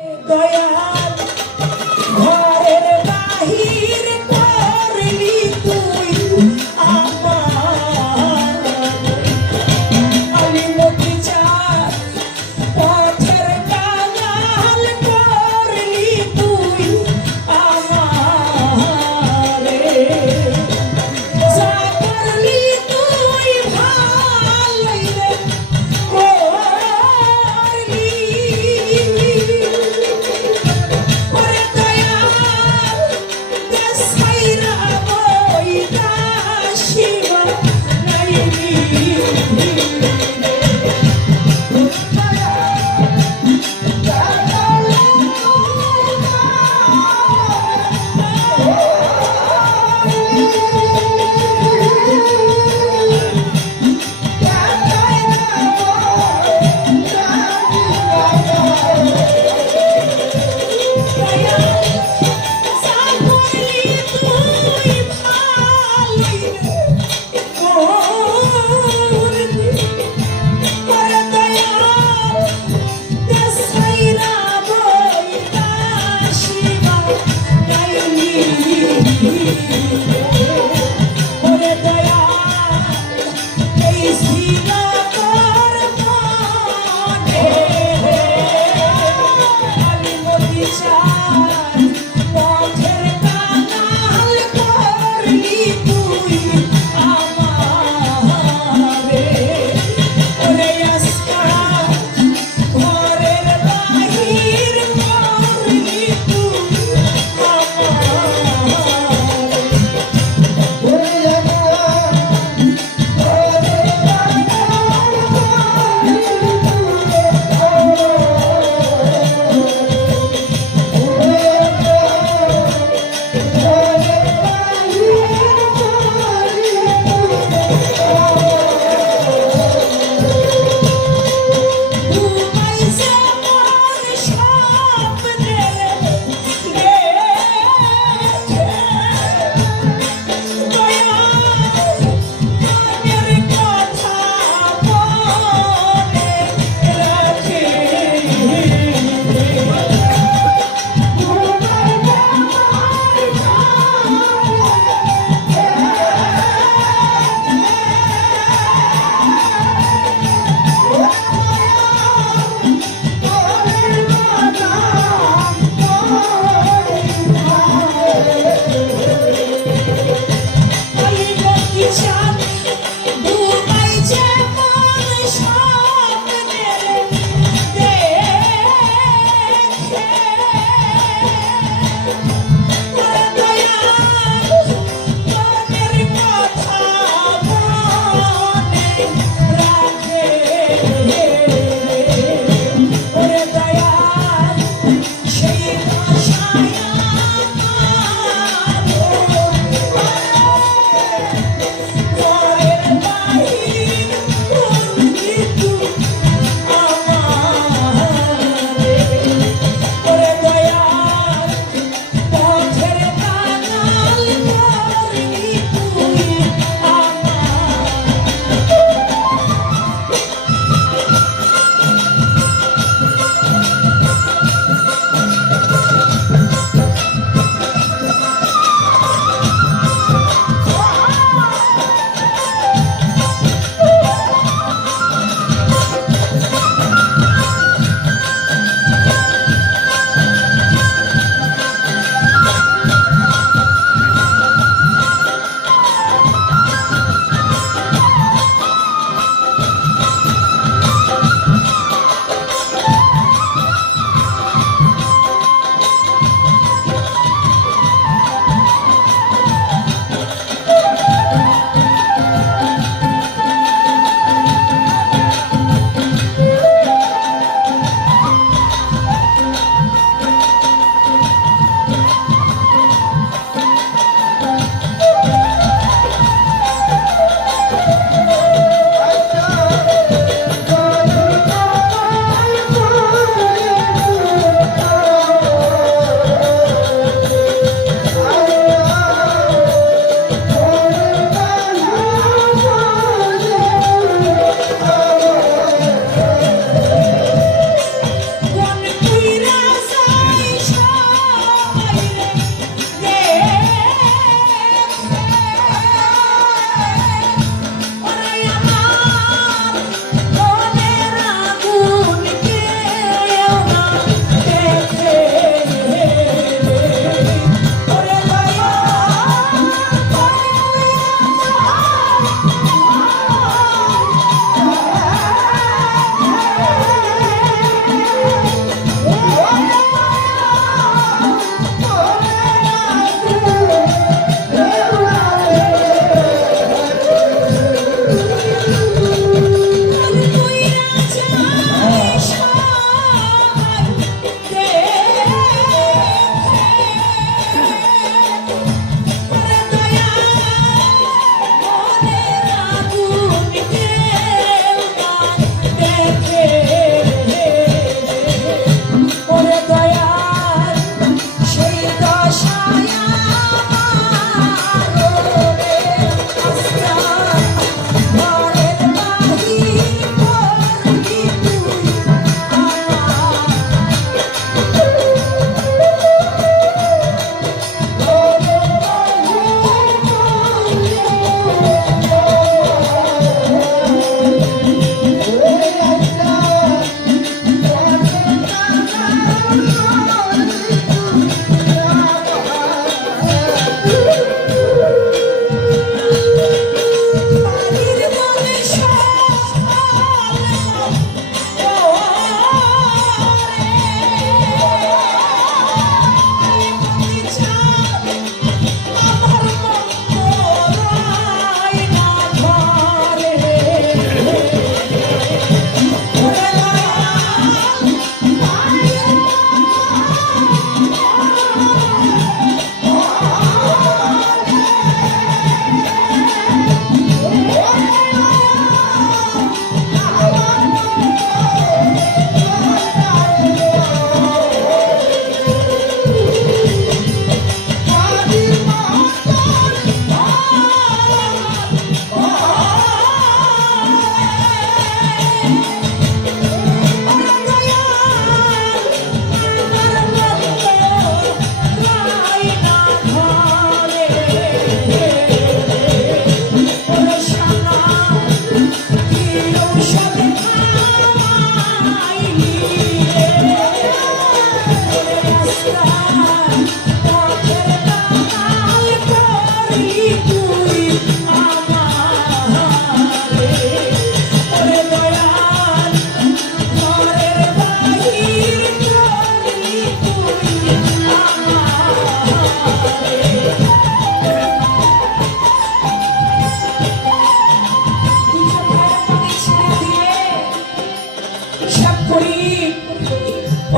দয়াল ঘরের বাহির করলি তুই আমার আমি মতি চাই পথের কাঙাল করলি তুই আমারে যা করলি তুই ভালোই রে করলি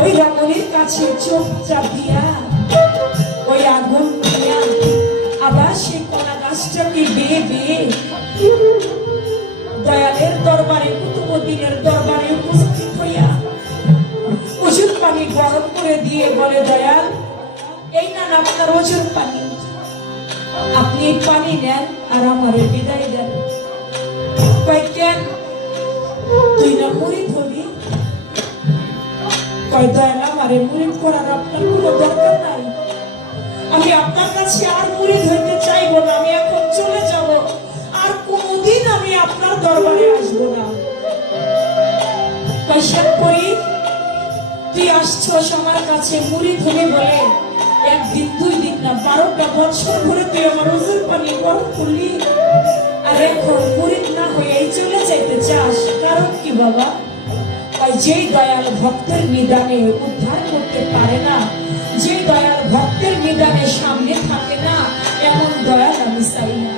ওই রমণীর কাছে চোখ চাপিয়া ওই আগুন দিয়া আবার সেই কলা গাছটাকে বেয়ে বেয়ে দয়ালের দরবারে কুতুবউদ্দিনের দরবারে উপস্থিত হইয়া ওজুর পানি গরম করে দিয়ে বলে, দয়াল এই না আপনার ওজুর পানি, আপনি এই পানি নেন আর আমার বিদায় দেন। কয় কেন, তুই না মুরিদ হবি? কয় দয়াল আমারে মুরিদ করার আপনার কোনো দরকার নাই, আমি আপনার কাছে আর মুরিদ হইতে চাইবো না, আমি এখন চলে যাব, আর কোনদিন আমি আপনার দরবারে আসবো না। কয়সাক করি তুই আসছস আমার কাছে মুরিদ হবি বলে, একদিন দুই দিন না 12টা বছর ধরে তুই আমার ওজুর পানি গরম করলি, আর এখন মুরিদ না হয়ে চলে যাইতে চাস, কারণ কি বাবা? যেই দয়াল ভক্তের নিদানে উদ্ধার করতে পারে না, যে দয়াল ভক্তের নিদানে সামনে থাকে না, এমন দয়াল আমি চাই না।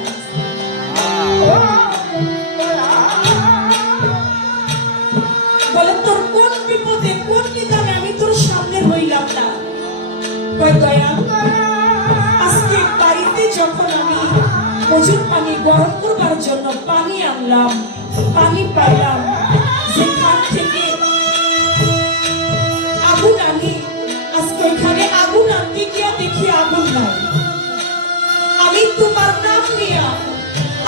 বলে তোর কোন বিপদে কোন নিদানে আমি তোর সামনে রইলাম না? কয় দয়াল আজকে বাড়িতে যখন আমি ওজুর পানি গরম করবার জন্য পানি আনলাম, পানি পাইলাম, যেখান থেকে আগুন আনি, আজকে ওইখানে আগুন আনতে গিয়া দেখি আগুন নাই। আমি তোমার নাম নিয়া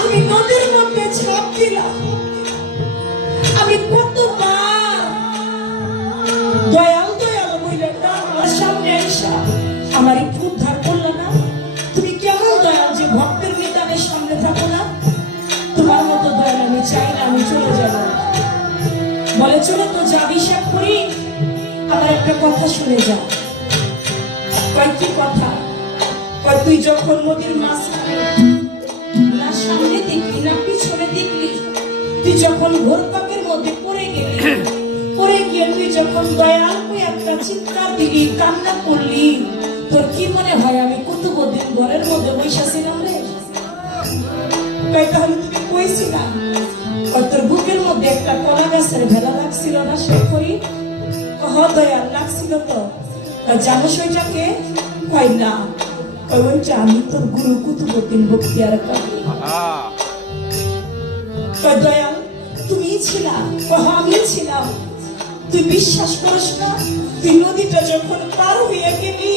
আমি নদীর মধ্যে ঝাঁপ দিলাম, আমি কতবার দয়াল দয়াল বললেন না, আমার সামনে এসা আমার একটু উদ্ধার করলো না? তুমি কেমন দয়াল যে ভক্তের নিদানের সামনে থাকো না? তোমার মতো দয়াল আমি চাই না, আমি চলে যাব। বলে চলো তো যাবি শেখ করি, আমার একটা কথা শুনে যা। কয় কি কথা? কয় তুই যখন নদীর মাঝখানে না সামনে দেখলি না পিছনে দেখলি, তুই যখন ঘোর পাকের মধ্যে পড়ে গেলি, পড়ে গিয়ে তুই যখন দয়াল কই একটা চিৎকার দিলি, কান্না করলি, তোর কি মনে হয় আমি কুতুবউদ্দিন ঘরের মধ্যে বসেছিলাম রে? কয় তাহলে তুমি কইছিলা? তোর বুকের মধ্যে একটা কলা গাছের ভেলা লাগছিল না শেখ করি? দয়াল লাগছিল তো, জানো সেটাকে? কয় না। ওইটা আমি তোর গুরু কুতুবউদ্দিন বখতিয়ার কাকি। কয় দয়াল তুমি ছিলা? আমি ছিলাম। তুই বিশ্বাস করিস না, তুই নদীটা যখন পার হইয়া গেলি,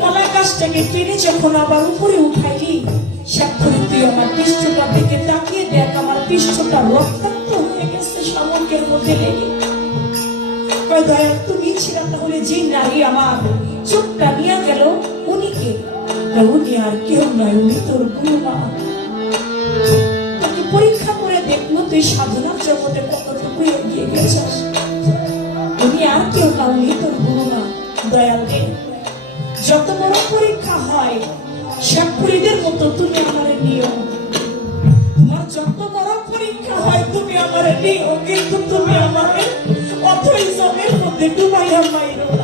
কলা গাছটাকে টেনে যখন আবার উপরে উঠাইলি, সাক্ষরে তুই আমার পৃষ্ঠটা থেকে তাকিয়ে দেখ, আমার পৃষ্ঠটা রক্তাক্ত হয়ে গেছে শামুকের মধ্যে লেগে। কয় দয়াল তুমি ছিলা? তাহলে যে নারী আমার চোখটা নিয়ে গেল উনি কে? উনি আর কেউ নয়, উনি তোর গুরুমা। তোকে পরীক্ষা করে দেখলো তুই সাধনার জগতে কতটুকু এগিয়ে গেছিস। উনি আর কেউ না, উনি তোর গুরুমা। দয়াল রে, যত বড় পরীক্ষা হয় সাক্ষরীদের মতো তুমি আমার নিও, তোমার যত বড় পরীক্ষা হয় তুমি আমার নিও, কিন্তু তুমি আমার অথই জমের মধ্যে ডুবাইয়া মাইরো না।